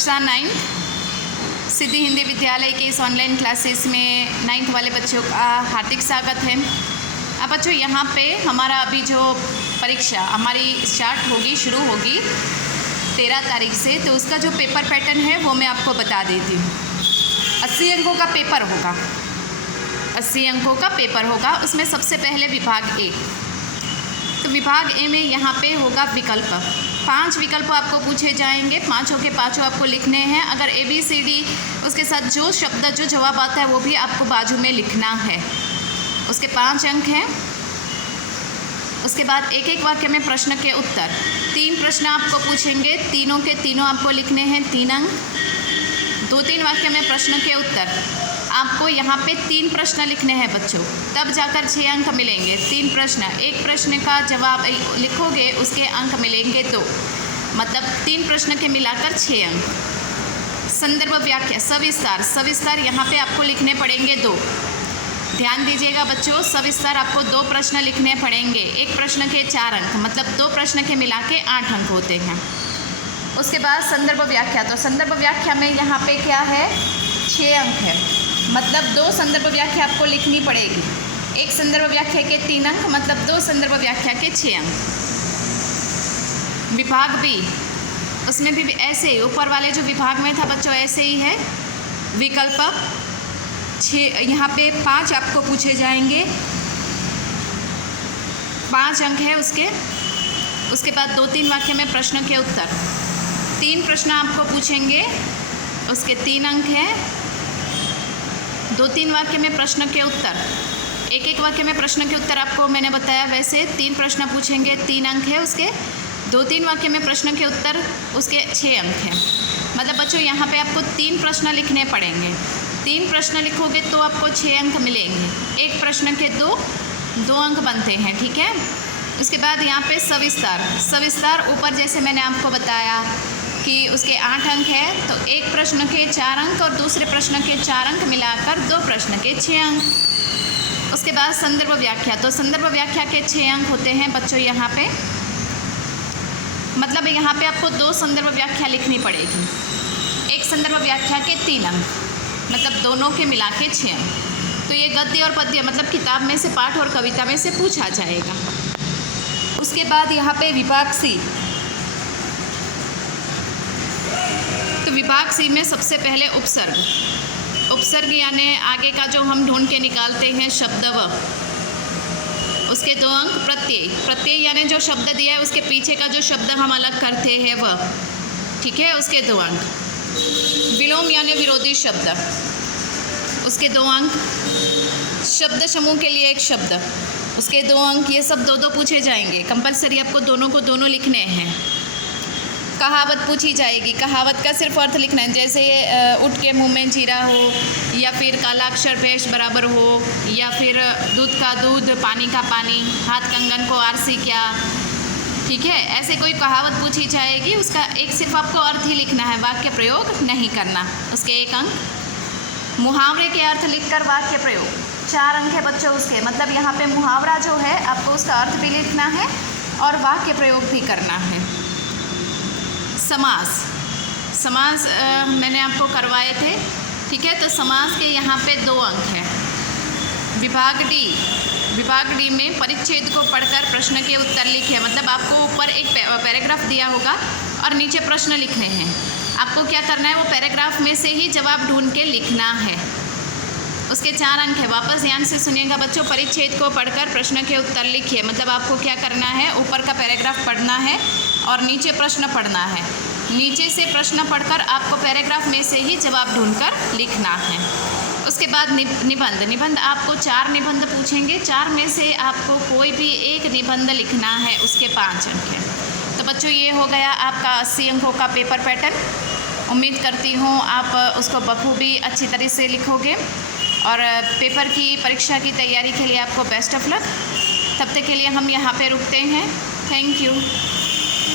कक्षा 9 सिद्धि हिंदी विद्यालय के इस ऑनलाइन क्लासेस में 9th वाले बच्चों का हार्दिक स्वागत है। अब बच्चों यहाँ पे हमारा अभी जो परीक्षा हमारी शुरू होगी 13 तारीख से, तो उसका जो पेपर पैटर्न है वो मैं आपको बता देती हूँ। 80 अंकों का पेपर होगा, 80 अंकों का पेपर होगा। उसमें सबसे पहले विभाग ए, तो विभाग ए में यहाँ पे होगा विकल्प। 5 विकल्प आपको पूछे जाएंगे, पाँचों के पाँचों आपको लिखने हैं। अगर ABCD उसके साथ जो शब्द जो जवाब आता है वो भी आपको बाजू में लिखना है। उसके 5 अंक हैं। उसके बाद एक एक वाक्य में प्रश्न के उत्तर, 3 प्रश्न आपको पूछेंगे, तीनों के तीनों आपको लिखने हैं, 3 अंक। 2-3 वाक्य में प्रश्न के उत्तर, आपको यहाँ पे 3 प्रश्न लिखने हैं बच्चों, तब जाकर 6 अंक मिलेंगे। 3 प्रश्न, एक प्रश्न का जवाब लिखोगे उसके अंक मिलेंगे 2, मतलब 3 प्रश्न के मिलाकर 6 अंक। संदर्भ व्याख्या सविस्तार यहाँ पे आपको लिखने पड़ेंगे 2। ध्यान दीजिएगा बच्चों, सविस्तार आपको 2 प्रश्न लिखने पड़ेंगे। एक प्रश्न के 4 अंक, मतलब 2 प्रश्न के मिला के 8 अंक होते हैं। उसके बाद संदर्भ व्याख्या, तो संदर्भ व्याख्या में यहाँ पे क्या है, 6 अंक है, मतलब 2 संदर्भ व्याख्या आपको लिखनी पड़ेगी। एक संदर्भ व्याख्या के 3 अंक, मतलब 2 संदर्भ व्याख्या के 6 अंक। विभाग बी, उसमें भी ऐसे ही ऊपर वाले जो विभाग में था बच्चों ऐसे ही है। विकल्प 6, यहाँ पे 5 आपको पूछे जाएंगे, 5 अंक है उसके। उसके बाद 2-3 वाक्य में प्रश्न के उत्तर, 3 प्रश्न आपको पूछेंगे, उसके 3 अंक हैं। 2-3 वाक्य में प्रश्न के उत्तर, एक एक वाक्य में प्रश्न के उत्तर आपको मैंने बताया वैसे 3 प्रश्न पूछेंगे, 3 अंक है उसके। 2-3 वाक्य में प्रश्न के उत्तर, उसके 6 अंक हैं। मतलब बच्चों यहाँ पे आपको 3 प्रश्न लिखने पड़ेंगे। 3 प्रश्न लिखोगे तो आपको 6 अंक मिलेंगे। एक प्रश्न के 2 अंक बनते हैं, ठीक है। उसके बाद यहाँ पे सविस्तार ऊपर जैसे मैंने आपको बताया कि उसके 8 अंक है, तो एक प्रश्न के 4 अंक और दूसरे प्रश्न के 4 अंक मिलाकर 2 प्रश्न के 6 अंक। उसके बाद संदर्भ व्याख्या, तो संदर्भ व्याख्या के 6 अंक होते हैं बच्चों यहाँ पे, मतलब यहाँ पे आपको 2 संदर्भ व्याख्या लिखनी पड़ेगी। एक संदर्भ व्याख्या के 3 अंक, मतलब दोनों के मिला के 6 अंक। तो ये गद्य और पद्य, मतलब किताब में से, पाठ और कविता में से पूछा जाएगा। उसके बाद यहाँ पे विभाग सी, तो विभाग सी में सबसे पहले उपसर्ग यानी आगे का जो हम ढूंढ के निकालते हैं शब्द व, उसके 2 अंक। प्रत्यय यानी जो शब्द दिया है उसके पीछे का जो शब्द हम अलग करते हैं वह, ठीक है, उसके 2 अंक। विलोम यानी विरोधी शब्द, उसके 2 अंक। शब्द समूह के लिए एक शब्द, उसके 2 अंक। ये सब 2-2 पूछे जाएंगे, कंपलसरी आपको दोनों को दोनों लिखने हैं। कहावत पूछी जाएगी, कहावत का सिर्फ अर्थ लिखना है, जैसे उठ के मुंह में जीरा हो, या फिर काला अक्षर भैंस बराबर हो, या फिर दूध का दूध, पानी का पानी, हाथ कंगन को आरसी क्या, ठीक है। ऐसे कोई कहावत पूछी जाएगी, उसका एक सिर्फ आपको अर्थ ही लिखना है, वाक्य प्रयोग नहीं करना, उसके 1 अंक। मुहावरे के अर्थ लिखकर वाक्य प्रयोग, 4 अंक है बच्चों उसके, मतलब यहाँ पे मुहावरा जो है आपको उसका अर्थ भी लिखना है और वाक्य प्रयोग भी करना है। समास मैंने आपको करवाए थे, ठीक है। तो समास के यहाँ पे 2 अंक है। विभाग डी में परिच्छेद को पढ़कर प्रश्न के उत्तर लिखे, मतलब आपको ऊपर एक पैराग्राफ दिया होगा और नीचे प्रश्न लिखने हैं। आपको क्या करना है, वो पैराग्राफ में से ही जवाब ढूंढ के लिखना है। उसके 4 अंक है। वापस ध्यान से सुनिएगा बच्चों, परिच्छेद को पढ़कर प्रश्न के उत्तर लिखिए, मतलब आपको क्या करना है, ऊपर का पैराग्राफ पढ़ना है और नीचे प्रश्न पढ़ना है। नीचे से प्रश्न पढ़कर आपको पैराग्राफ में से ही जवाब ढूंढकर लिखना है। उसके बाद निबंध आपको 4 निबंध पूछेंगे, 4 में से आपको कोई भी एक निबंध लिखना है, उसके 5 अंक हैं। तो बच्चों ये हो गया आपका 80 अंकों का पेपर पैटर्न। उम्मीद करती हूँ आप उसको बखूबी अच्छी तरह से लिखोगे और पेपर की परीक्षा की तैयारी के लिए आपको बेस्ट ऑफ लक। तब तक के लिए हम यहाँ पे रुकते हैं। Thank you.